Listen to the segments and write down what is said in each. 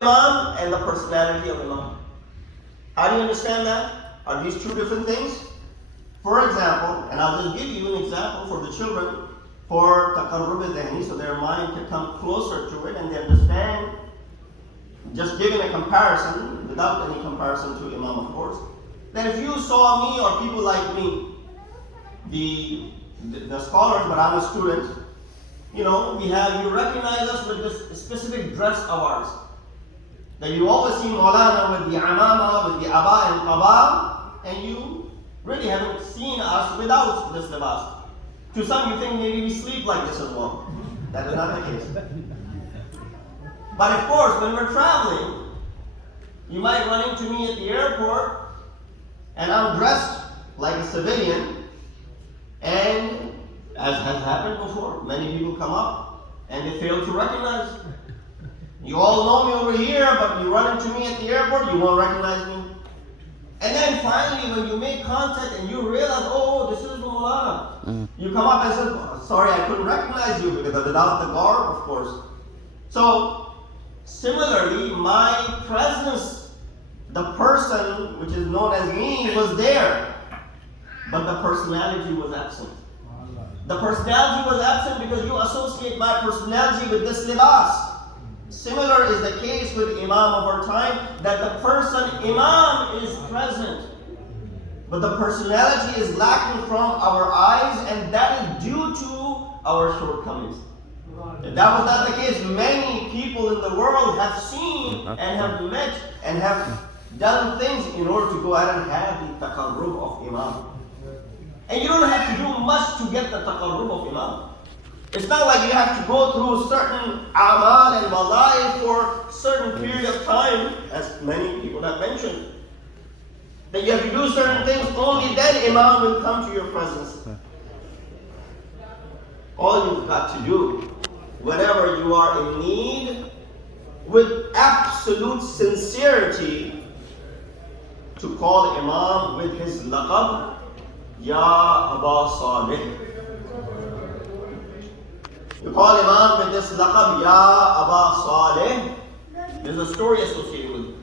Imam and the personality of Imam. How do you understand that? Are these two different things? For example, and I'll just give you an example for the children, for taqarrub al-dhihni, so their mind can come closer to it and they understand, just giving a comparison, without any comparison to Imam of course, that if you saw me or people like me, the scholars, but I'm a student, you recognize us with this specific dress of ours. That you always see Molana with the amama, with the aba and qaba, and you really haven't seen us without this libas. To some you think maybe we sleep like this as well. That is not the case. But of course, when we're traveling, you might run into me at the airport, and I'm dressed like a civilian, and as has happened before, many people come up and they fail to recognize. You all know me over here, but you run into me at the airport, you won't recognize me. And then finally, when you make contact and you realize, oh, this is the Molana, you come up and say, oh, sorry, I couldn't recognize you because without the garb, of course. So, similarly, my presence, the person which is known as me, was there, but the personality was absent. The personality was absent because you associate my personality with this libas. Similar is the case with Imam of our time, that the person Imam is present, but the personality is lacking from our eyes, and that is due to our shortcomings. If that was not the case, many people in the world have seen and have met and have done things in order to go out and have the taqarrub of Imam. And you don't have to do much to get the taqarrub of Imam. It's not like you have to go through certain amal and wazaif for a certain period of time, as many people have mentioned. That you have to do certain things, only then Imam will come to your presence. All you've got to do, whenever you are in need, with absolute sincerity, to call Imam with his laqab, Ya Aba Salih. You call Imam with this laqab, Ya Aba Salih. There's a story associated with it.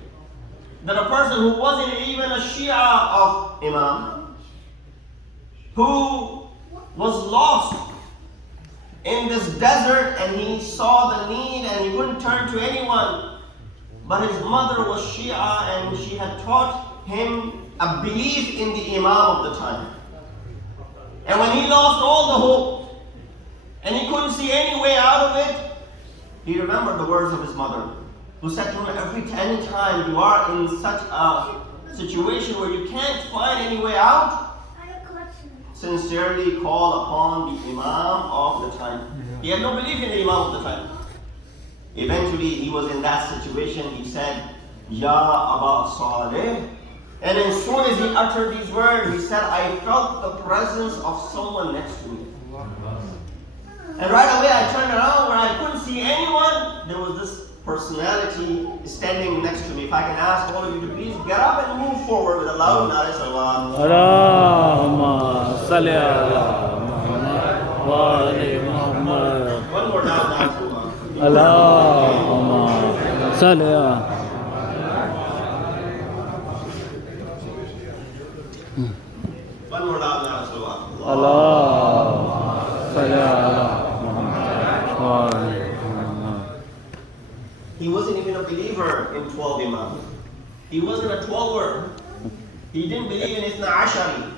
That a person who wasn't even a Shia of Imam, who was lost in this desert and he saw the need and he couldn't turn to anyone, but his mother was Shia and she had taught him a belief in the Imam of the time. And when he lost all the hope, and he couldn't see any way out of it, he remembered the words of his mother, who said to him, any time you are in such a situation where you can't find any way out, sincerely call upon the Imam of the time. He had no belief in the Imam of the time. Eventually he was in that situation. He said, Ya Aba Salih. And as soon as he uttered these words, he said, I felt the presence of someone next to me. And right away I turned around where I couldn't see anyone. There was this personality standing next to me. If I can ask all of you to please get up and move forward with a loud nara salawat. Allahumma salli ala Muhammad wa ali Muhammad. One more loud nara salawat. Allahumma salli ala. One more loud nara salawat. Allahumma salli ala. He wasn't even a believer in 12 Imam. He wasn't a 12er. He didn't believe in Ithna Ashari.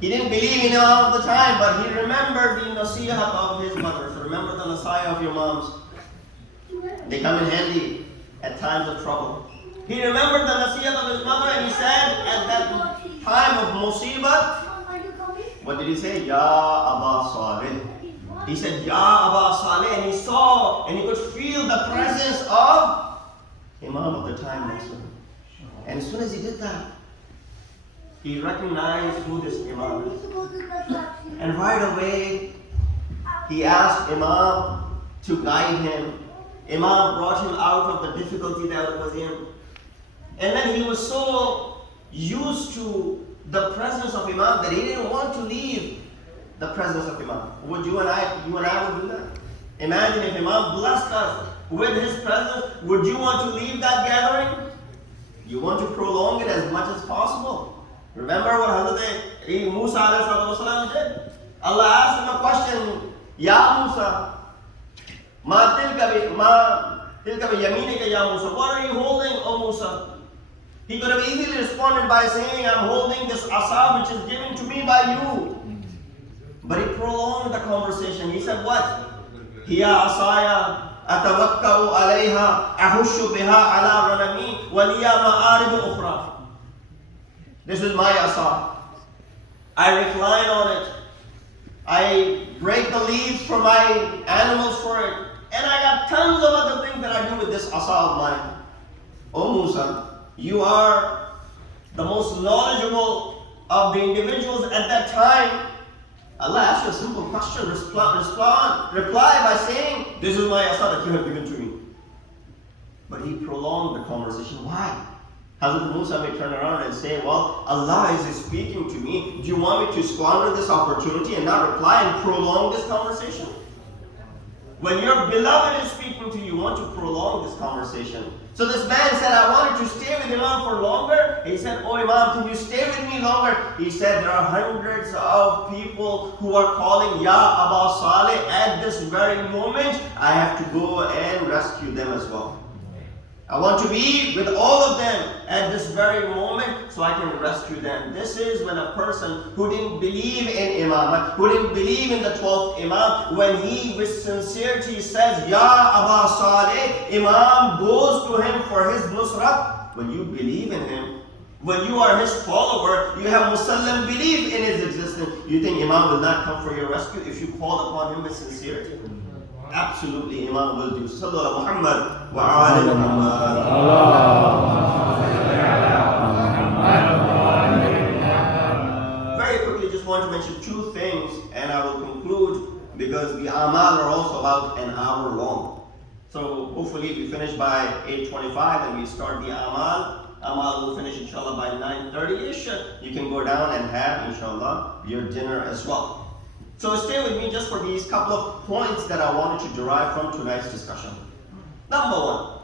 He didn't believe in Imam of the time, but he remembered the nasihat of his mother. So remember the nasihat of your moms. They come in handy at times of trouble. He remembered the nasihat of his mother, and he said at that time of musibat, what did he say? Ya Aba Salih. He said, Ya Aba Salih, and he saw and he could feel the presence of Imam of the time next to him. And as soon as he did that, he recognized who this Imam is. And right away, he asked Imam to guide him. Imam brought him out of the difficulty that it was in. And then he was so used to the presence of Imam that he didn't want to leave the presence of Imam. Would you and I would do that? Imagine if Imam blessed us with his presence, would you want to leave that gathering? You want to prolong it as much as possible. Remember what Hazrat Musa ﷺ did? Allah asked him a question, Ya Musa, Ma tilka bi yaminika ya Musa. What are you holding, O Musa? He could have easily responded by saying, I'm holding this asa which is given to me by you. But he prolonged the conversation. He said, what? Hiya asaya atawakkau alayha ahushu biha ala ghanami wa liya ma'arib ukhra. This is my asa. I recline on it. I break the leaves for my animals for it. And I got tons of other things that I do with this asa of mine. O Musa, you are the most knowledgeable of the individuals at that time. Allah asked you a simple question. Reply by saying, this is my asa that you have given to me. But he prolonged the conversation. Why? Hazrat Musa may turn around and say, well, Allah is speaking to me. Do you want me to squander this opportunity and not reply and prolong this conversation? When your beloved is speaking to you, you want to prolong this conversation. So this man said, I wanted to stay with Imam for longer. He said, oh Imam, can you stay with me longer? He said, there are hundreds of people who are calling Ya Aba Saleh at this very moment. I have to go and rescue them as well. I want to be with all of them at this very moment so I can rescue them. This is when a person who didn't believe in Imam, who didn't believe in the 12th Imam, when he with sincerity says, Ya Aba Saleh, Imam goes to him for his nusrat. When you believe in him, when you are his follower, you have musallam belief in his existence. You think Imam will not come for your rescue if you call upon him with sincerity? Absolutely, Imam will do. Sallallahu Muhammad wa ala Muhammad. Very quickly, just want to mention two things and I will conclude because the amal are also about an hour long. So hopefully we finish by 8:25 and we start the amal. Amal will finish inshallah by 9:30ish. You can go down and have inshallah your dinner as well. So stay with me just for these couple of points that I wanted to derive from tonight's discussion. Number one,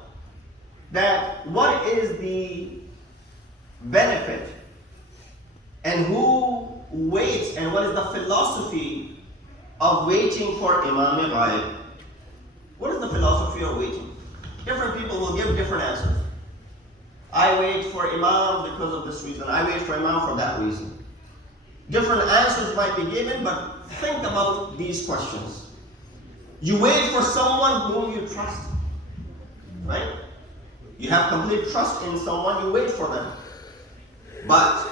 that what is the benefit and who waits and what is the philosophy of waiting for Imam Ghaib? What is the philosophy of waiting? Different people will give different answers. I wait for Imam because of this reason. I wait for Imam for that reason. Different answers might be given, but think about these questions. You wait for someone whom you trust, right? You have complete trust in someone, you wait for them. But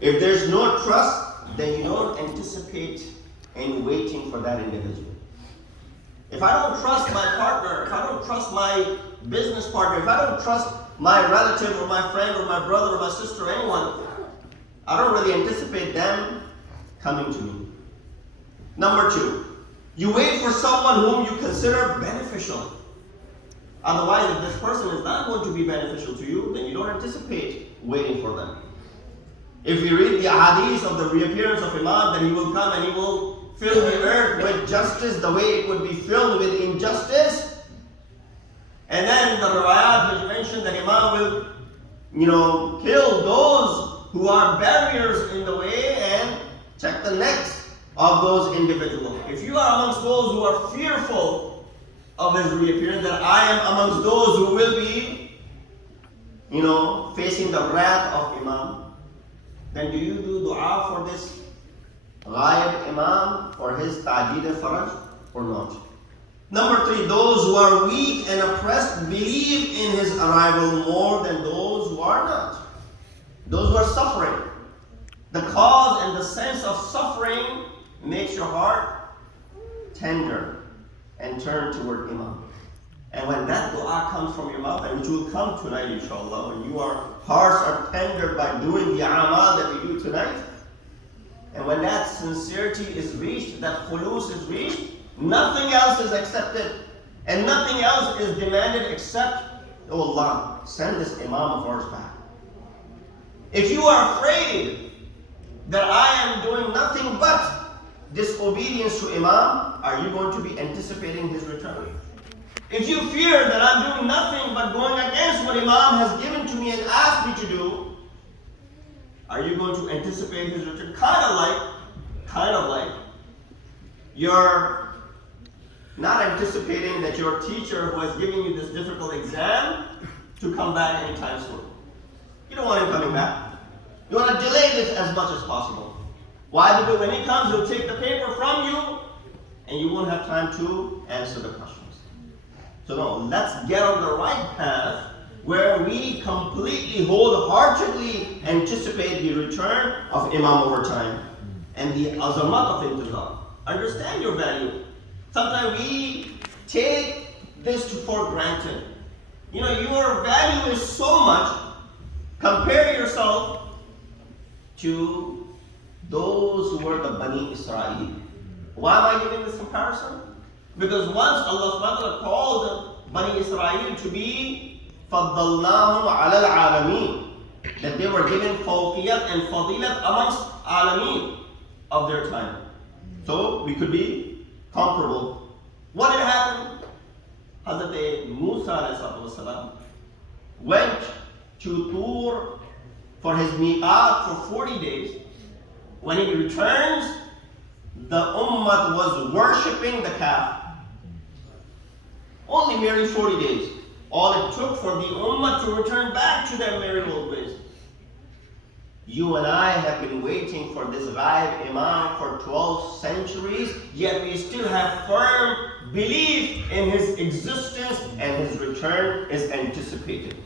if there's no trust, then you don't anticipate in waiting for that individual. If I don't trust my partner, if I don't trust my business partner, if I don't trust my relative or my friend or my brother or my sister or anyone, I don't really anticipate them coming to me. Number two, you wait for someone whom you consider beneficial. Otherwise, if this person is not going to be beneficial to you, then you don't anticipate waiting for them. If we read the hadith of the reappearance of Imam, that he will come and he will fill the earth with justice the way it would be filled with injustice. And then the riwayat which mentioned that Imam will, kill those who are barriers in the way and check the necks of those individuals. If you are amongst those who are fearful of his reappearance, that I am amongst those who will be, facing the wrath of Imam, then do you do dua for this ghaib Imam, for his ta'jeed al-faraj, or not? Number three, those who are weak and oppressed believe in his arrival more than those who are not. Those who are suffering. The cause and the sense of suffering makes your heart tender and turn toward Imam. And when that dua comes from your mouth, and which will come tonight inshallah, when your hearts are tender by doing the amal that we do tonight, and when that sincerity is reached, that khulus is reached, nothing else is accepted and nothing else is demanded except, oh Allah, send this Imam of ours back. If you are afraid that I am doing nothing but disobedience to Imam, are you going to be anticipating his return? If you fear that I'm doing nothing but going against what Imam has given to me and asked me to do, are you going to anticipate his return? Kind of like, you're not anticipating that your teacher who has given you this difficult exam to come back anytime soon. You don't want him coming back. You want to delay this as much as possible. Why? Because when he comes, he'll take the paper from you and you won't have time to answer the questions. So no, let's get on the right path where we completely, wholeheartedly anticipate the return of Imam over time and the azamat of intizar. Understand your value. Sometimes we take this for granted. You know, your value is so much. Compare yourself to those who were the Bani Israel. Why am I giving this comparison? Because once Allah subhanahu wa ta'ala called Bani Israel to be فَضَّلْنَاهُمْ عَلَى الْعَالَمِينَ, that they were given fawqiyat and fadilat amongst alameen of their time. So we could be comparable. What had happened? Hazrat Musa alayhi salam went to Tur for his miqat for 40 days. When he returns, the ummah was worshipping the calf. Only merely 40 days. All it took for the ummah to return back to their merry old ways. You and I have been waiting for this Ghaib Imam for 12 centuries, yet we still have firm belief in his existence and his return is anticipated.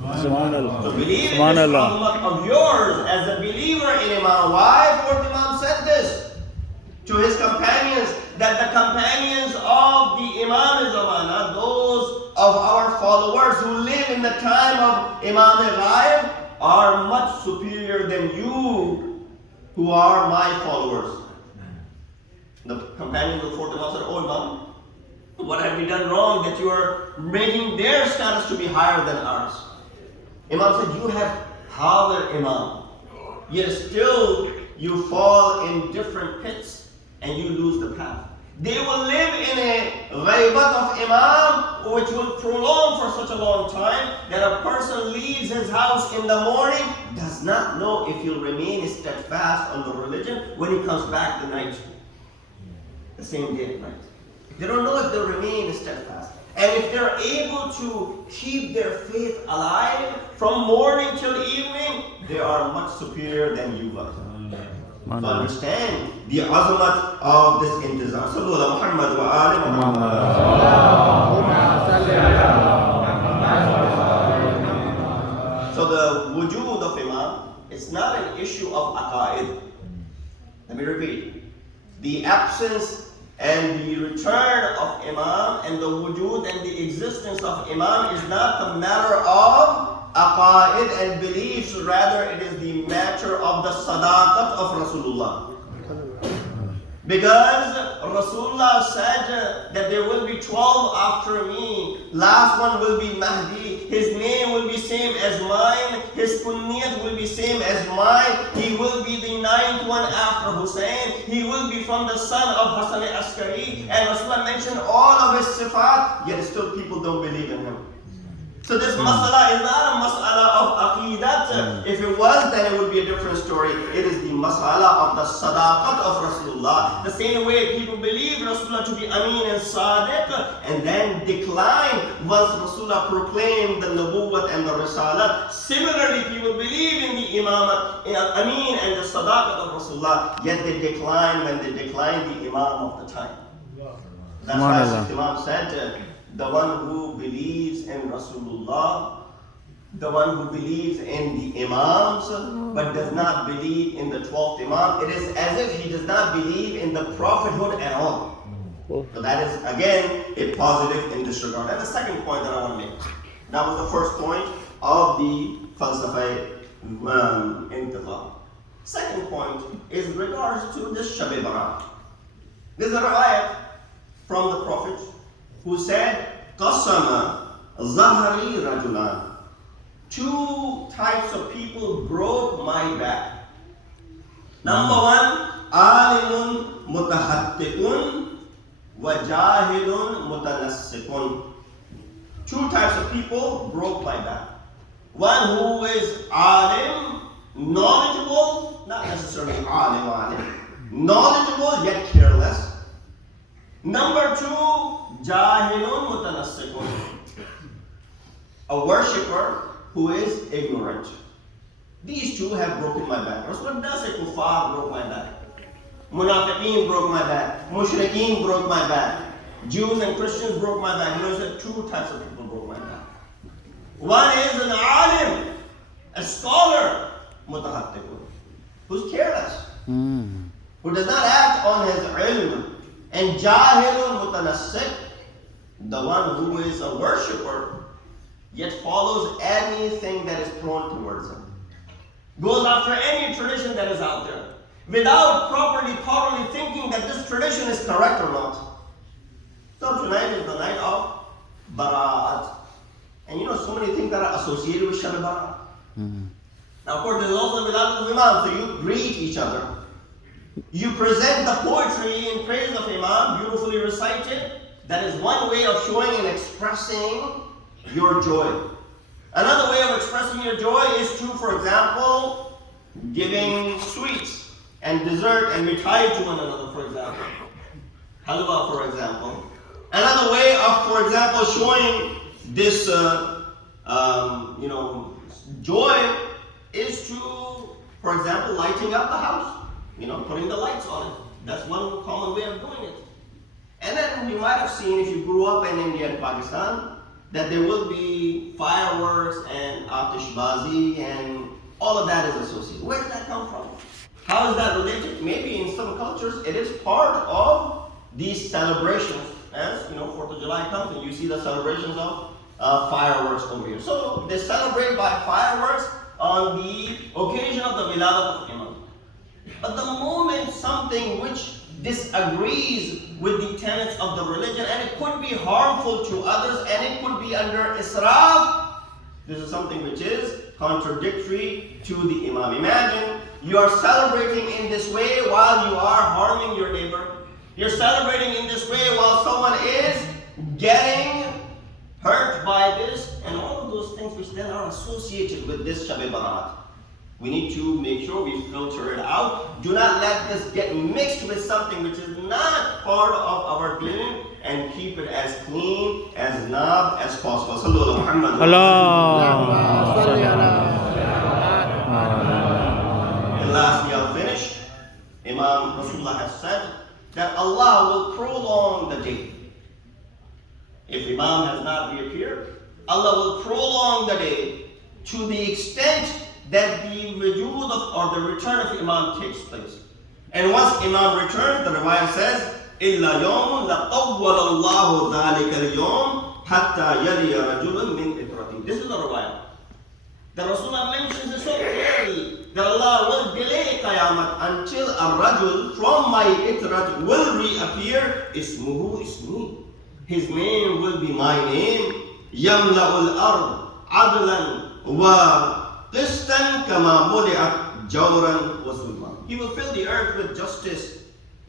SubhanAllah. So believe in this ummah of yours as a believer in Imam. Why? For the Imam said this to his companions, that the companions of the Imam Zamana, those of our followers who live in the time of Imam Ghaib, are much superior than you who are my followers. The companions before the Imam said, "Oh Imam, what have we done wrong that you are making their status to be higher than ours?" Imam said, "You have Hadir Imam, yet still you fall in different pits and you lose the path. They will live in a ghaibat of Imam which will prolong for such a long time that a person leaves his house in the morning, does not know if he'll remain steadfast on the religion when he comes back the night, the same day at night. They don't know if they'll remain steadfast. And if they're able to keep their faith alive from morning till evening, they are much superior than you are." So understand the azamat of this intizar. Sallu ala Muhammad wa ali Muhammad. So the wujud of Imam is not an issue of aqaid. Let me repeat. The absence and the return of Imam and the wujud and the existence of Imam is not a matter of aqaid and beliefs, rather it is the matter of the sadaqat of Rasulullah. Because Rasulullah said that there will be 12 after me. Last one will be Mahdi. His name will be same as mine. His kunyat will be same as mine. He will be the 9th one after Hussein. He will be from the son of Hassan al-Askari. And Rasulullah mentioned all of his sifat, yet still people don't believe in him. So this mas'ala is not a mas'ala of aqidat. If it was, then it would be a different story. It is the mas'ala of the sadaqat of Rasulullah. The same way people believe Rasulullah to be Ameen and Sadiq and then decline once Rasulullah proclaimed the Nubuwwat and the Risalat. Similarly, people believe in the Imamat, Ameen and the Sadaqat of Rasulullah, yet they decline when they decline the Imam of the time. That's why Imam said, the one who believes in Rasulullah, the one who believes in the Imams, but does not believe in the 12th Imam, it is as if he does not believe in the prophethood at all. So that is again a positive in this regard. And the second point that I want to make, that was the first point of the falsafa intizar. Second point is in regards to this Shab-e Barat. There's a riwayat from the Prophet who said, "Qasama zahari rajulan." Two types of people broke my back. Number one, alimun mutahattikun wa jahilun mutanassikun. two types of people broke my back. One who is alim, knowledgeable, not necessarily alim, knowledgeable yet careless. Number two, jahilun mutanassikun, a worshipper who is ignorant. These two have broken my back. Rasulullah does say kuffar broke my back. Munafiqeen broke my back. Mushrikeen broke my back. Jews and Christians broke my back. He said two types of people broke my back. One is an alim, a scholar, mutahattikun, who's careless, who does not act on his ilm. And jahilun mutanassik, the one who is a worshipper, yet follows anything that is thrown towards him. Goes after any tradition that is out there, without properly, thoroughly thinking that this tradition is correct or not. So tonight is the night of Bara'at. And you know, so many things that are associated with Shab Bara'at. Now, of course, there is also Wiladat of Imam, so you greet each other. You present the poetry in praise of Imam, beautifully recited. That is one way of showing and expressing your joy. Another way of expressing your joy is to, for example, giving sweets and dessert and mithai to one another, for example. Halwa, for example. Another way of, for example, showing this, joy is to, for example, lighting up the house. Putting the lights on it. That's one common way of doing it. And then you might have seen, if you grew up in India and Pakistan, that there will be fireworks and atishbazi and all of that is associated. Where did that come from? How is that related? Maybe in some cultures it is part of these celebrations. As 4th of July comes and you see the celebrations of fireworks over here. So they celebrate by fireworks on the occasion of the Wiladat of Imam. But the moment something which disagrees with the tenets of the religion, and it could be harmful to others, and it could be under israf, this is something which is contradictory to the Imam. Imagine you are celebrating in this way while you are harming your neighbor. You're celebrating in this way while someone is getting hurt by this, and all of those things which then are associated with this Shab Barat. We need to make sure we filter it out. Do not let this get mixed with something which is not part of our deen, and keep it as clean, as nab as possible. Sallallahu Muhammad. And lastly, I'll finish. Imam Rasulullah has said that Allah will prolong the day. If Imam has not reappeared, Allah will prolong the day to the extent that the wujood or the return of Imam takes place. And once Imam returns, the riwayah says, إِلَّا يَوْمٌ لَطَوَّلَ اللَّهُ ذَلِكَ الْيَوْمِ حَتَّى يَلِيَ رَجُلٌ مِنْ إِبْرَتِهِ. This is the riwayah. The Rasulullah mentions it so clearly that Allah will delay Qiyamah until a rajul from my itrat will reappear. Ismuhu ismi. His name will be my name. يَمْلَأُ الْأَرْضِ عَدْلًا وَقِسْطًا كَمَا مُلِئَتْ جَوْرًا وَظُلْمًا. He will fill the earth with justice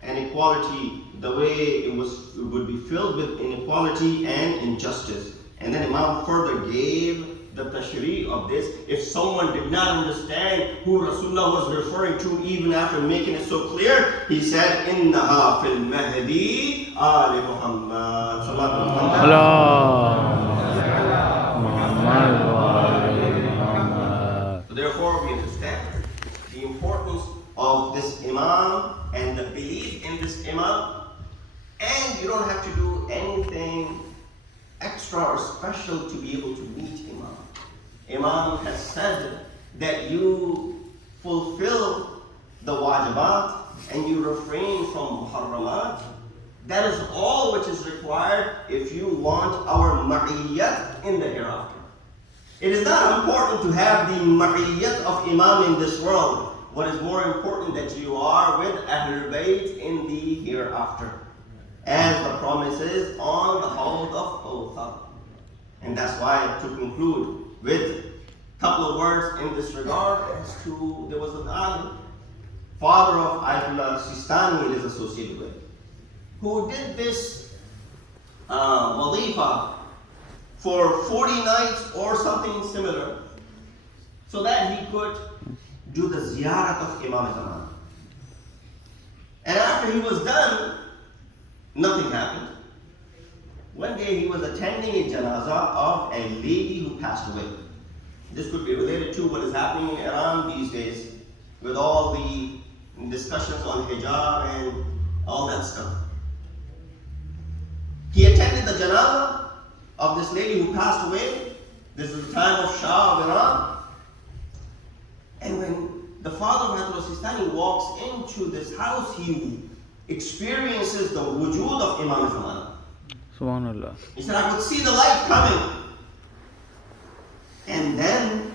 and equality the way it would be filled with inequality and injustice. And then Imam further gave the tashri' of this. If someone did not understand who Rasulullah was referring to, even after making it so clear, he said, إِنَّهَا فِي الْمَهْدِي آلِ مُحَمَّدٍ. So therefore, we understand the importance of this Imam and the belief in this Imam. And you don't have to do anything extra or special to be able to meet Imam. Imam has said that you fulfill the wajibat and you refrain from muharramat. That is all which is required if you want our ma'iyyat in the hereafter. It is not important to have the ma'iyyat of Imam in this world. What is more important that you are with Ahl-e-Bait in the hereafter, as the promise is on the Hawd of Kawthar. And that's why, to conclude with a couple of words in this regard, as to there was an alim, father of Ayatollah Sistani, it is associated with, who did this wadifa for 40 nights or something similar, so that he could do the ziyarat of Imam Zaman. And after he was done, nothing happened. One day he was attending a janazah of a lady who passed away. This could be related to what is happening in Iran these days with all the discussions on hijab and all that stuff. He attended the janazah of this lady who passed away. This is the time of Shah of Iran. And when the father of Ayatollah Sistani walks into this house, he experiences the wujud of Imam Zaman. SubhanAllah. He said, I could see the light coming. And then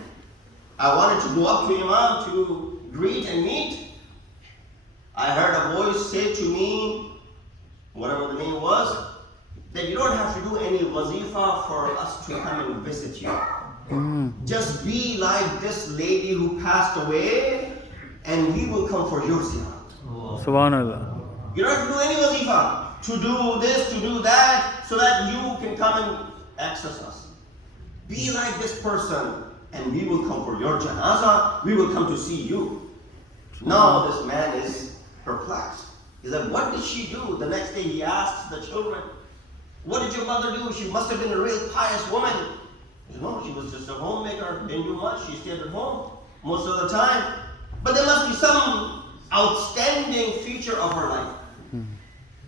I wanted to go up to Imam to greet and meet. I heard a voice say to me, whatever the name was, that you don't have to do any wazifa for us to come and visit you. Just be like this lady who passed away, and we will come for your ziyarat. SubhanAllah. You don't have to do any wazifa to do this, to do that, so that you can come and access us. Be like this person, and we will come for your janazah. We will come to see you. Now this man is perplexed. He said, what did she do? The next day he asks the children, what did your mother do? She must have been a real pious woman. He said, no, she was just a homemaker, didn't do much. She stayed at home most of the time. But there must be some outstanding feature of her life.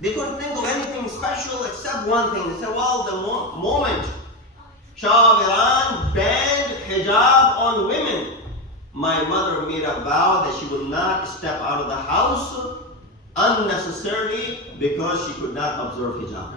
They couldn't think of anything special except one thing. They said, well, the moment Shah of Iran banned hijab on women, my mother made a vow that she would not step out of the house unnecessarily because she could not observe hijab.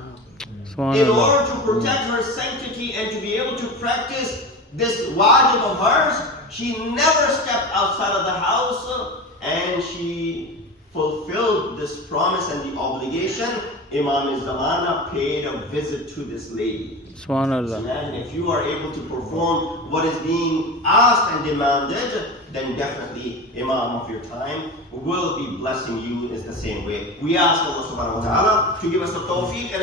In order to protect her sanctity and to be able to practice this wajib of hers, she never stepped outside of the house, and she fulfilled this promise and the obligation. Imam Zamana paid a visit to this lady. SubhanAllah. Imagine if you are able to perform what is being asked and demanded, then definitely Imam of your time will be blessing you in the same way. We ask Allah subhanahu wa ta'ala to give us the tawfiq and